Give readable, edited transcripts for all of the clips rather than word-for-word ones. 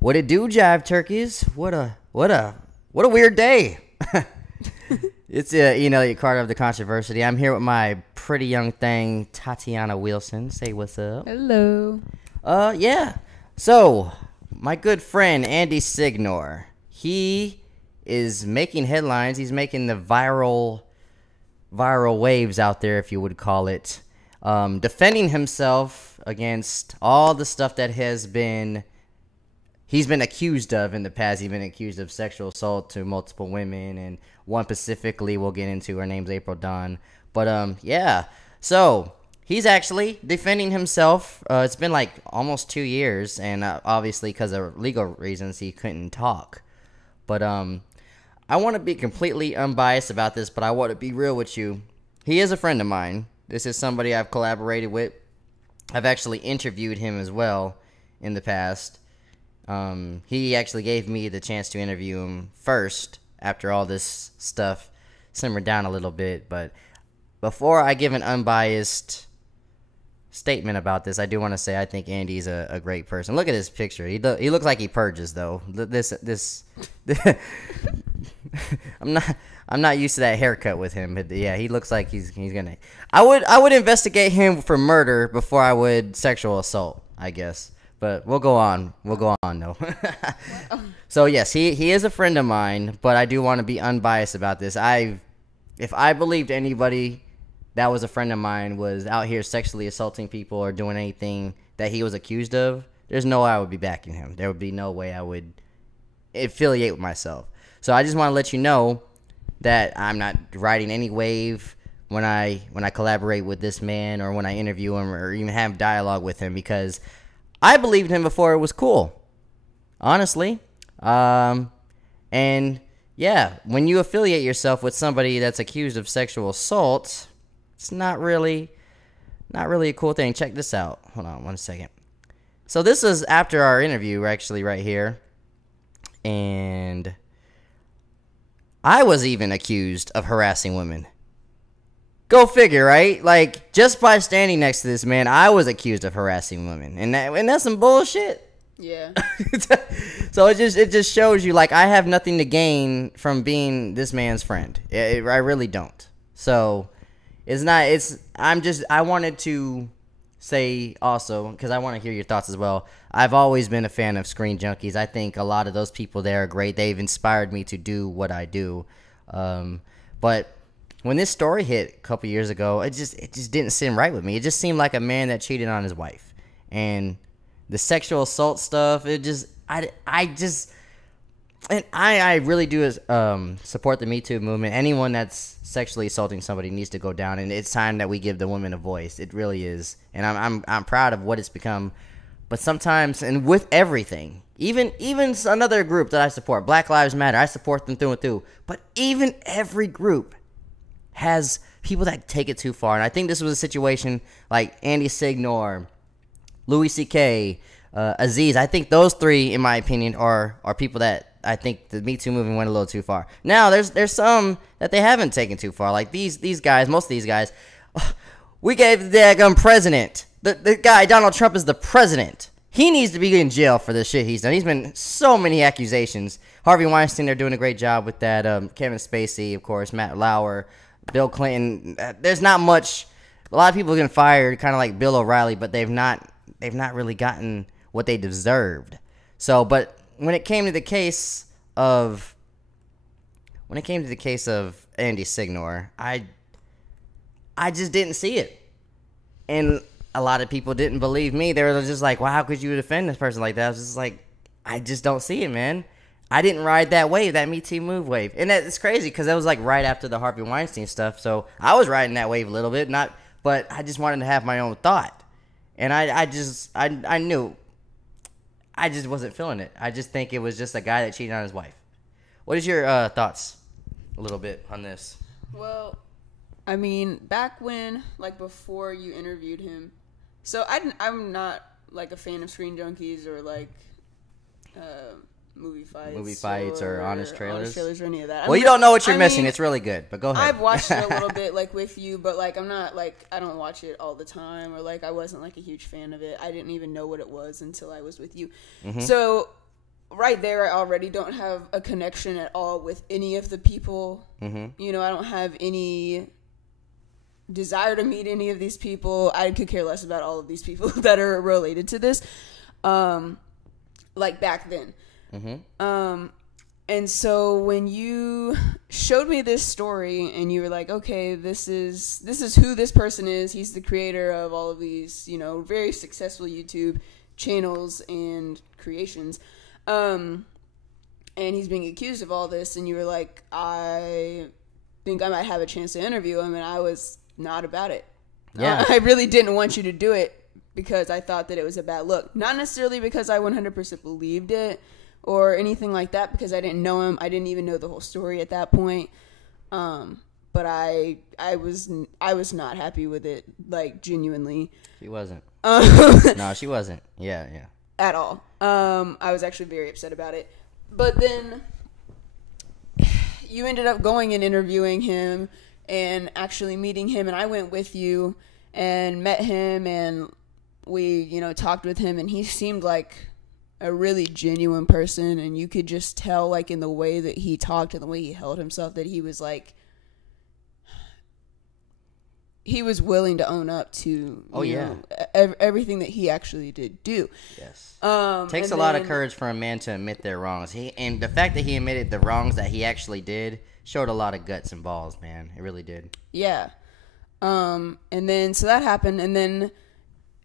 What it do, jive turkeys? What a weird day. It's Elliott-Carter of the Controversity. I'm here with my pretty young thing, Tatiana Wilson. Say what's up. Hello. Yeah. So, my good friend Andy Signore, he is making headlines. He's making the viral waves out there, if you would call it, defending himself against all the stuff that he's been accused of in the past. He's been accused of sexual assault to multiple women, and one specifically we'll get into. Her name's April Dawn. But, yeah. So, he's actually defending himself. It's been like almost 2 years, and obviously because of legal reasons, he couldn't talk. But, I want to be completely unbiased about this, but I want to be real with you. He is a friend of mine. This is somebody I've collaborated with. I've actually interviewed him as well in the past. He actually gave me the chance to interview him first after all this stuff simmered down a little bit. But before I give an unbiased statement about this, I do want to say I think Andy's a great person. Look at his picture. He looks like he purges though. This I'm not used to that haircut with him, but yeah, he looks like he's gonna. I would investigate him for murder before I would sexual assault, I guess. But we'll go on though. So yes, he is a friend of mine, but I do want to be unbiased about this. If I believed anybody that was a friend of mine was out here sexually assaulting people or doing anything that he was accused of, there's no way I would be backing him. There would be no way I would affiliate with myself. So I just want to let you know that I'm not riding any wave when I collaborate with this man or when I interview him or even have dialogue with him, because I believed him before it was cool, honestly. And yeah, when you affiliate yourself with somebody that's accused of sexual assault, it's not really a cool thing. Check this out. Hold on 1 second. So this is after our interview, actually, right here. And I was even accused of harassing women. Go figure, right? Like, just by standing next to this man, I was accused of harassing women. And that's some bullshit. Yeah. So it just shows you, like, I have nothing to gain from being this man's friend. I really don't. So I wanted to say also, because I want to hear your thoughts as well, I've always been a fan of Screen Junkies. I think a lot of those people there are great. They've inspired me to do what I do. But when this story hit a couple years ago, it just didn't seem right with me. It just seemed like a man that cheated on his wife. And the sexual assault stuff, I really do support the MeToo movement. Anyone that's sexually assaulting somebody needs to go down, and it's time that we give the woman a voice. It really is, and I'm proud of what it's become. But sometimes, and with everything, even another group that I support, Black Lives Matter, I support them through and through. But even every group has people that take it too far, and I think this was a situation like Andy Signore, Louis C.K., Aziz. I think those three, in my opinion, are people that I think the Me Too movement went a little too far. Now, there's some that they haven't taken too far. Like these guys, most of these guys, we gave the daggum president. The guy, Donald Trump, is the president. He needs to be in jail for the shit he's done. He's been so many accusations. Harvey Weinstein, they're doing a great job with that. Kevin Spacey, of course, Matt Lauer, Bill Clinton. There's not much. A lot of people getting fired, kind of like Bill O'Reilly, but they've not really gotten what they deserved. So, but when it came to the case of Andy Signore, I just didn't see it, and a lot of people didn't believe me. They were just like, "Well, how could you defend this person like that?" I was just like, I just don't see it, man. I didn't ride that wave, that Me Too move wave, and it's crazy because that was like right after the Harvey Weinstein stuff. So I was riding that wave a little bit, but I just wanted to have my own thought, and I knew. I just wasn't feeling it. I just think it was just a guy that cheated on his wife. What is your thoughts a little bit on this? Well, I mean, back when, like, before you interviewed him, so I'm not, like, a fan of Screen Junkies or, like, movie fights or honest trailers or any of that. Well, you don't know what you're missing. It's really good, but go ahead. I've watched it a little bit, like, with you, but, like, I'm not, like, I don't watch it all the time, or, like, I wasn't, like, a huge fan of it. I didn't even know what it was until I was with you. Mm-hmm. So right there, I already don't have a connection at all with any of the people. Mm-hmm. You know, I don't have any desire to meet any of these people. I could care less about all of these people that are related to this. Like back then. Mm-hmm. And so when you showed me this story and you were like, okay, this is who this person is. He's the creator of all of these, you know, very successful YouTube channels and creations. And he's being accused of all this. And you were like, I think I might have a chance to interview him. And I was not about it. Yeah. I really didn't want you to do it because I thought that it was a bad look. Not necessarily because I 100% believed it or anything like that, because I didn't know him. I didn't even know the whole story at that point. But I was not happy with it, like, genuinely. She wasn't. No, she wasn't. Yeah. At all. I was actually very upset about it. But then you ended up going and interviewing him and actually meeting him, and I went with you and met him, and we, you know, talked with him, and he seemed like a really genuine person, and you could just tell, like, in the way that he talked and the way he held himself, that he was like, he was willing to own up to everything that he actually did do. Yes. Takes a lot of courage for a man to admit their wrongs. And the fact that he admitted the wrongs that he actually did showed a lot of guts and balls, man. It really did. Yeah. And then so that happened, and then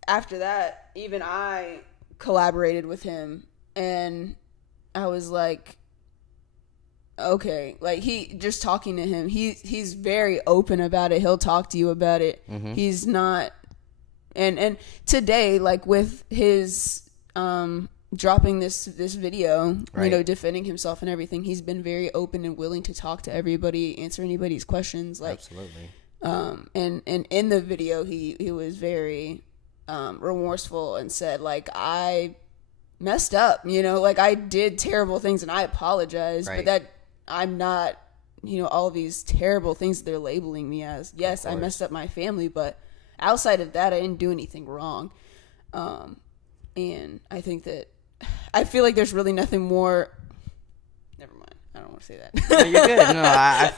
after that, even I collaborated with him, and I was like, okay, like, he just talking to him, he's very open about it. He'll talk to you about it. Mm-hmm. He's not, and today, like, with his dropping this video, right, you know, defending himself and everything, he's been very open and willing to talk to everybody, answer anybody's questions, like, absolutely. And in the video, he was very remorseful and said, like, I messed up, you know, like, I did terrible things and I apologize, right, but that I'm not, you know, all these terrible things they're labeling me as. Yes, I messed up my family, but outside of that, I didn't do anything wrong. And I think that I feel like there's really nothing more. Never mind. I don't want to say that. No, you're good. No, I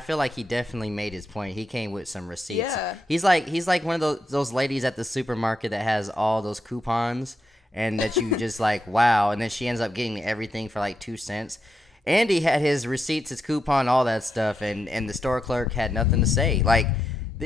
feel like he definitely made his point. He came with some receipts. Yeah. He's like one of those ladies at the supermarket that has all those coupons and that you just like, wow, and then she ends up getting everything for like 2 cents. Andy had his receipts, his coupon, all that stuff, and the store clerk had nothing to say. Like,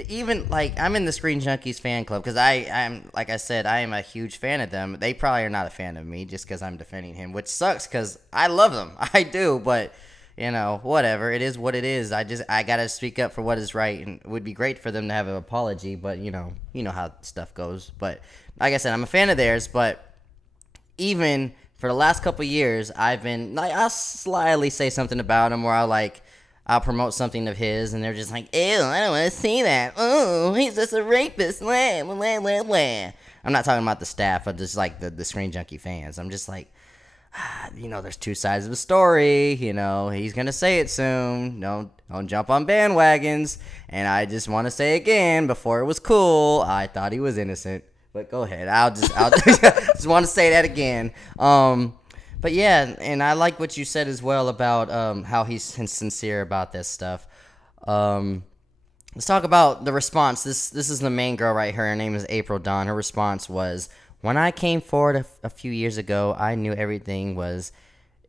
even like, I'm in the Screen Junkies fan club because I'm like I said, I am a huge fan of them. They probably are not a fan of me just because I'm defending him, which sucks because I love them. I do, but you know, whatever. It is what it is. I gotta speak up for what is right, and it would be great for them to have an apology, but you know how stuff goes. But like I said, I'm a fan of theirs, but even for the last couple of years, I've been like, I'll slyly say something about him, or I'll promote something of his, and they're just like, ew, I don't want to see that. Oh, he's just a rapist. Blah, blah, blah, blah. I'm not talking about the staff, but just like the Screen Junkie fans. I'm just like, you know, there's two sides of the story. You know, he's gonna say it soon. Don't jump on bandwagons. And I just want to say again, before it was cool, I thought he was innocent. But go ahead. I'll just want to say that again. But yeah, and I like what you said as well about how he's sincere about this stuff. Let's talk about the response. This is the main girl right here. Her name is April Dawn. Her response was, when I came forward a few years ago, I knew everything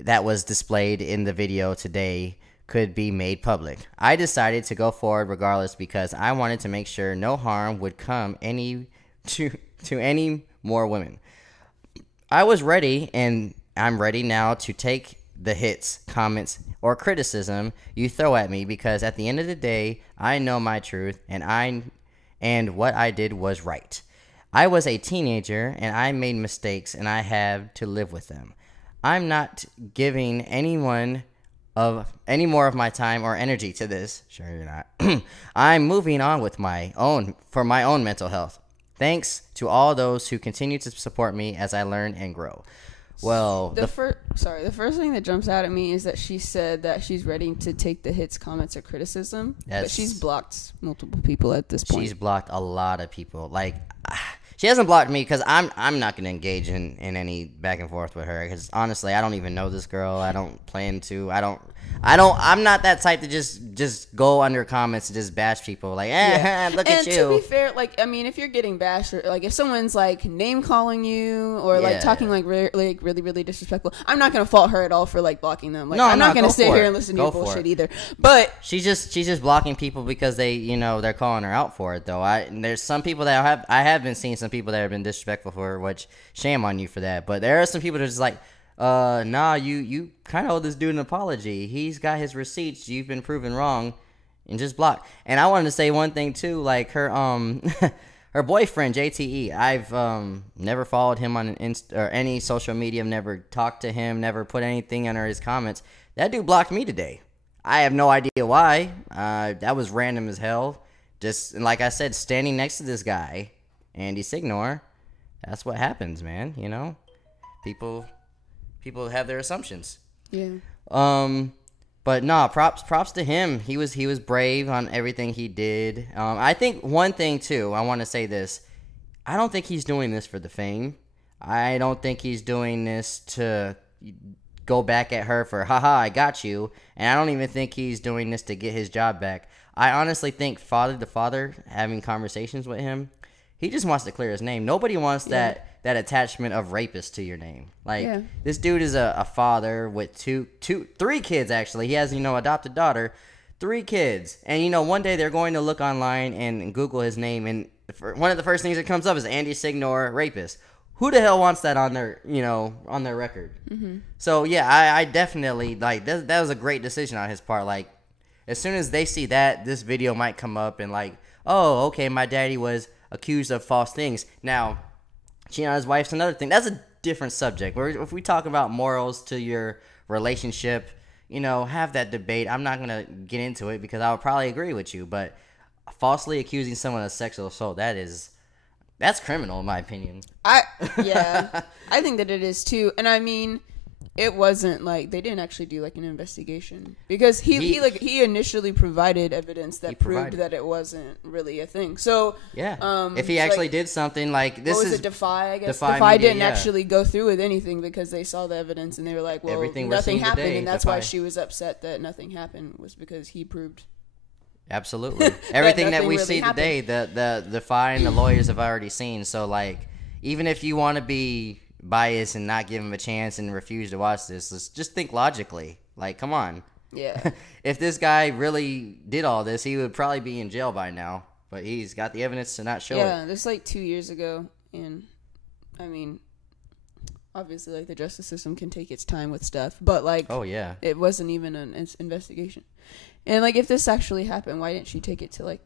that was displayed in the video today could be made public. I decided to go forward regardless because I wanted to make sure no harm would come to any more women. I was ready, and I'm ready now to take the hits, comments, or criticism you throw at me, because at the end of the day, I know my truth, and what I did was right. I was a teenager, and I made mistakes, and I had to live with them. I'm not giving any more of my time or energy to this. Sure you're not. I'm moving on with for my own mental health. Thanks to all those who continue to support me as I learn and grow. Well, the first thing that jumps out at me is that she said that she's ready to take the hits, comments, or criticism. Yes. But she's blocked multiple people at this point. She's blocked a lot of people. Like, She hasn't blocked me because I'm not gonna engage in any back and forth with her because honestly I don't even know this girl. I don't plan to. I'm not that type to just go under comments and just bash people like, look at you. And to be fair, like, I mean, if you're getting bashed, or like if someone's like name calling you or like talking like really disrespectful, I'm not gonna fault her at all for like blocking them. Like, no, I'm not gonna sit here and listen to your bullshit either. But she's just blocking people because they're calling her out for it though. There's some people that I have been seeing some people that have been disrespectful for her, which shame on you for that. But there are some people that are just like, nah, you kind of owe this dude an apology. He's got his receipts. You've been proven wrong, and just block. And I wanted to say one thing too, like her her boyfriend JTE. I've never followed him on or any social media. Never talked to him. Never put anything under his comments. That dude blocked me today. I have no idea why. That was random as hell. Just like I said, standing next to this guy, Andy Signore. That's what happens, man. You know, people have their assumptions. Yeah. But nah, props to him. He was brave on everything he did. I think one thing too, I want to say this. I don't think he's doing this for the fame. I don't think he's doing this to go back at her for, haha, I got you. And I don't even think he's doing this to get his job back. I honestly think father to father, having conversations with him, he just wants to clear his name. Nobody wants that attachment of rapist to your name. Like, this dude is a father with three kids, actually. He has, adopted daughter, 3 kids. And, one day they're going to look online and Google his name. And one of the first things that comes up is Andy Signore, rapist. Who the hell wants that on their, on their record? Mm-hmm. So, yeah, I definitely, like, that was a great decision on his part. Like, as soon as they see that, this video might come up and like, oh, okay, my daddy was accused of false things. Now, cheating on his wife's another thing. That's a different subject. If we talk about morals to your relationship, have that debate. I'm not going to get into it because I would probably agree with you. But falsely accusing someone of sexual assault, that's criminal in my opinion. I think that it is too. And I mean, it wasn't like they didn't actually do like an investigation because he initially provided evidence that proved that it wasn't really a thing. So if he actually did something like this, what was it, Defy? I guess Defy didn't actually go through with anything because they saw the evidence and they were like, well, nothing happened, today, and that's why she was upset that nothing happened was because he proved. Absolutely, everything that we really see today, the Defy and the lawyers have already seen. So like, even if you want to be bias and not give him a chance and refuse to watch this, let's just think logically. Like, come on. Yeah. If this guy really did all this, he would probably be in jail by now. But he's got the evidence to not show it. Yeah, this like 2 years ago, and I mean, obviously, like the justice system can take its time with stuff, but like, oh yeah, it wasn't even an investigation. And like, if this actually happened, why didn't she take it to like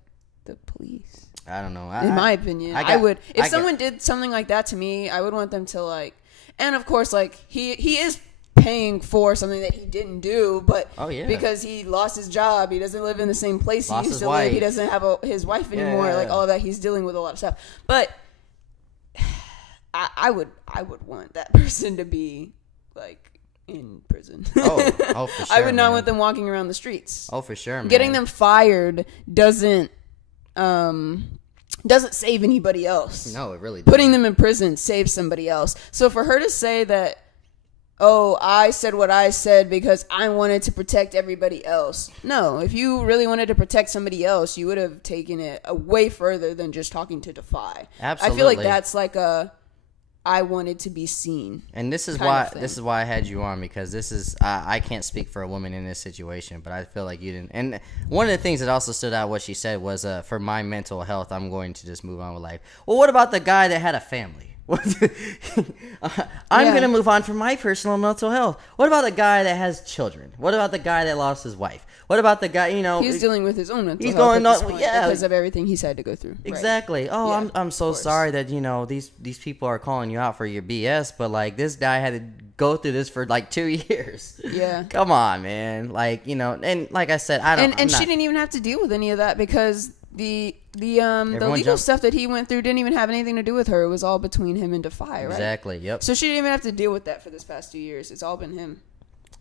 the police? I don't know. In my opinion, I would. If someone did something like that to me, I would want them to like. And of course, like he is paying for something that he didn't do, but because he lost his job, he doesn't live in the same place he used to live. He doesn't have his wife anymore. Like all of that, he's dealing with a lot of stuff. But I would want that person to be like in prison. Oh, for sure. I would not want them walking around the streets. Oh, for sure, man. Getting them fired doesn't save anybody else. No, it really doesn't. Putting them in prison saves somebody else. So for her to say that, oh, I said what I said because I wanted to protect everybody else. No, if you really wanted to protect somebody else, you would have taken it way further than just talking to Defy. Absolutely. I feel like that's like I wanted to be seen. And this is why I had you on, because this is I can't speak for a woman in this situation, but I feel like you didn't. And one of the things that also stood out what she said was for my mental health, I'm going to just move on with life. Well, what about the guy that had a family? I'm going to move on for my personal mental health. What about the guy that has children? What about the guy that lost his wife? What about the guy, he's dealing with his own mental health because of everything he's had to go through. Exactly. Right. Oh, I'm so sorry that, these people are calling you out for your BS, but like this guy had to go through this for like 2 years. Yeah. Come on, man. Like, and like I said, she didn't even have to deal with any of that because the legal stuff that he went through didn't even have anything to do with her. It was all between him and Defy, right? Exactly. Yep. So she didn't even have to deal with that for this past 2 years. It's all been him.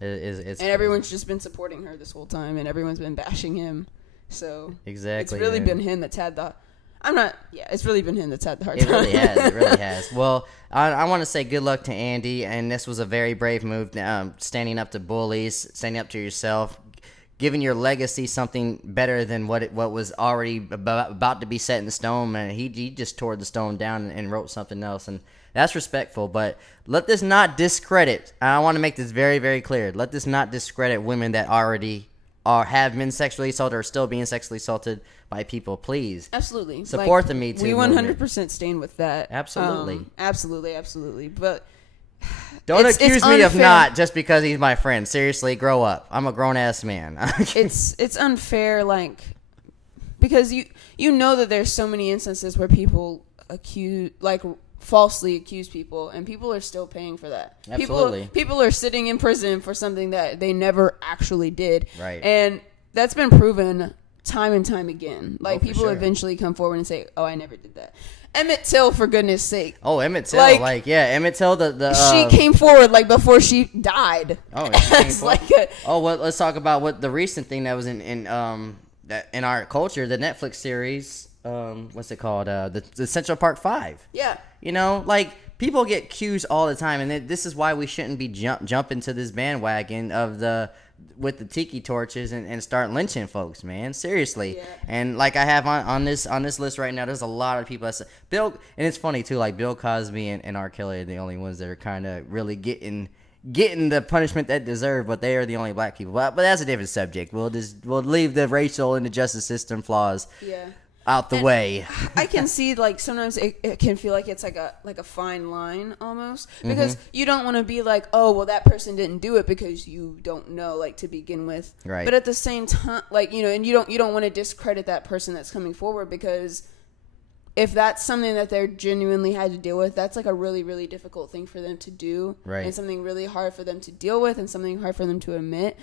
It's and everyone's just been supporting her this whole time, and everyone's been bashing him. So exactly, it's really been him that's had the. I'm not. Yeah, it's really been him that's had the hard It time. really has. It really has. Well, I want to say good luck to Andy, and this was a very brave move. Standing up to bullies, standing up to yourself, giving your legacy something better than what was already about to be set in stone. Man, he just tore the stone down and wrote something else, and that's respectful. But let this not discredit. I want to make this very, very clear. Let this not discredit women that already have been sexually assaulted or are still being sexually assaulted by people. Please, absolutely support the Me Too. We 100% stand with that. Absolutely, absolutely. But don't accuse me of not just because he's my friend. Seriously, grow up. I'm a grown ass man. It's unfair, like, because you know that there's so many instances where people falsely accuse people, and people are still paying for that. Absolutely. People are sitting in prison for something that they never actually did. Right. And that's been proven time and time again. Like, people sure. eventually come forward and say, "Oh, I never did that." Emmett Till, for goodness sake. Oh, Emmett Till. Emmett Till, she came forward, like, before she died. Oh, she came forward. Well, let's talk about what the recent thing that was in our culture, the Netflix series. What's it called? The Central Park 5. Yeah. You know, like, people get accused all the time, and this is why we shouldn't be jumping to this bandwagon with the tiki torches and start lynching folks, man. Seriously. Yeah. And like I have on this list right now, there's a lot of people that say and it's funny too, like Bill Cosby and R. Kelly are the only ones that are kind of really getting the punishment they deserve, but they are the only black people. But that's a different subject. We'll leave the racial and the justice system flaws out the way. I can see, like, sometimes it can feel like it's like a fine line almost, because you don't want to be like, oh, well, that person didn't do it, because you don't know, like, to begin with. Right. But at the same time, like, you know, and you don't want to discredit that person that's coming forward, because if that's something that they're genuinely had to deal with, that's like a really, really difficult thing for them to do. Right. And something really hard for them to deal with, and something hard for them to admit.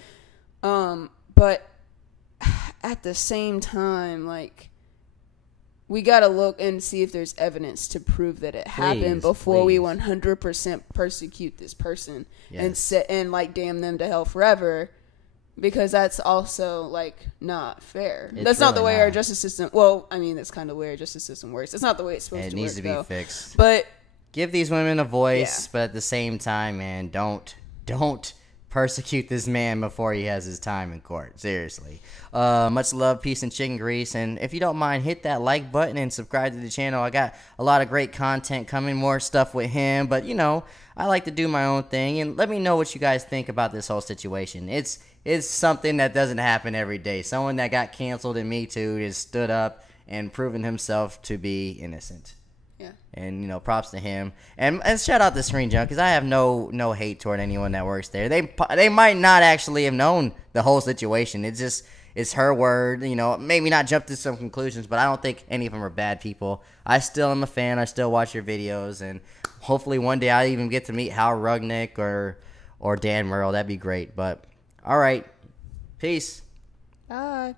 But at the same time, like, we got to look and see if there's evidence to prove that it happened before we 100% persecute this person and like damn them to hell forever, because that's also, like, not fair. That's not the way our justice system. Well, I mean, that's kind of the way our justice system works. It's not the way it's supposed to work. It needs to be fixed. But give these women a voice, but at the same time, man, don't persecute this man before he has his time in court. Seriously. Much love, peace, and chicken grease. And if you don't mind, hit that like button and subscribe to the channel. I got a lot of great content coming, more stuff with him. But, you know, I like to do my own thing. And let me know what you guys think about this whole situation. It's something that doesn't happen every day. Someone that got canceled in MeToo has stood up and proven himself to be innocent. yeah. And, you know, props to him. And shout out to Screen Junkies. I have no hate toward anyone that works there. They might not actually have known the whole situation. It's her word. You know, maybe not jump to some conclusions, but I don't think any of them are bad people. I still am a fan. I still watch your videos. And hopefully one day I even get to meet Hal Rudnick or Dan Murrell. That'd be great. But, all right. Peace. Bye.